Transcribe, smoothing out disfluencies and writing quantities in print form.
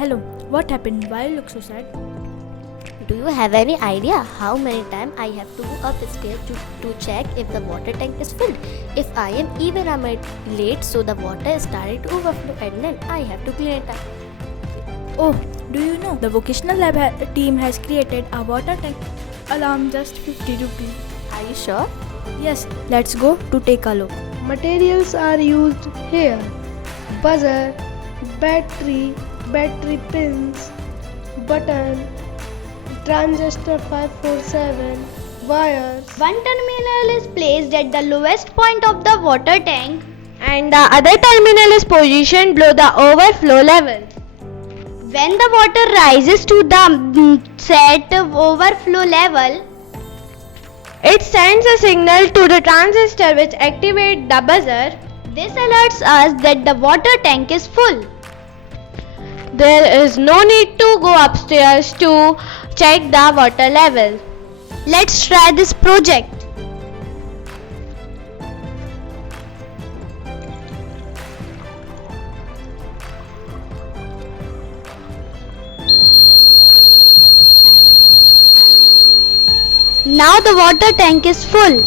Hello, what happened? Why you look so sad? Do you have any idea how many times I have to go upstairs to check if the water tank is filled? If I am even a minute late, so the water started to overflow and then I have to clean it up. Oh, do you know the vocational lab team has created a water tank alarm just 50 rupees. Are you sure? Yes, let's go to take a look. Materials are used here: buzzer, battery pins, button, transistor 547, wires. One terminal is placed at the lowest point of the water tank and the other terminal is positioned below the overflow level. When the water rises to the set overflow level, it sends a signal to the transistor which activates the buzzer. This alerts us that the water tank is full. There is no need to go upstairs to check the water level. Let's try this project. Now the water tank is full.